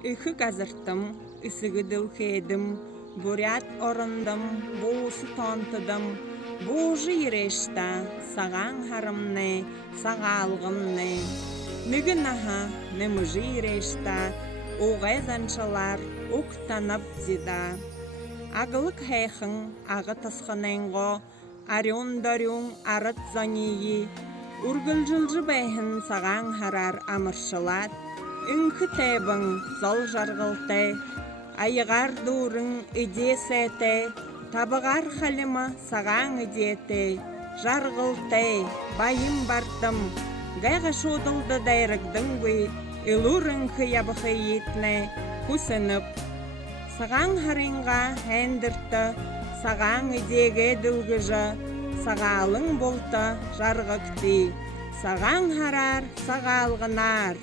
Үхі қазырттым, үсігі дылхедім, бурят орындым, буысы тонтыдым, буужы ерешта, саған харымны, сағалғымны. Мүгін аха, нымыжы ерешта, оғай заншалар, уқтанып зида. Ағылық хайхың, ағы тасқанайнго, арион-дарион арыт зании, ургыл-жылжы бәйхін саған харар амыршылат. Үнкі тәбің зал жарғылты, айығар дұрың үде сәті, табығар халыма саған үдеті, жарғылты, байым бартым, ғайға шодылды дайрықдың бұй, үлірің қиябықы етіне күсініп. Саған харинға хәндірті, саған үдеге дүлгіжі, сағалың болты жарғықты, саған харар сағалғынар.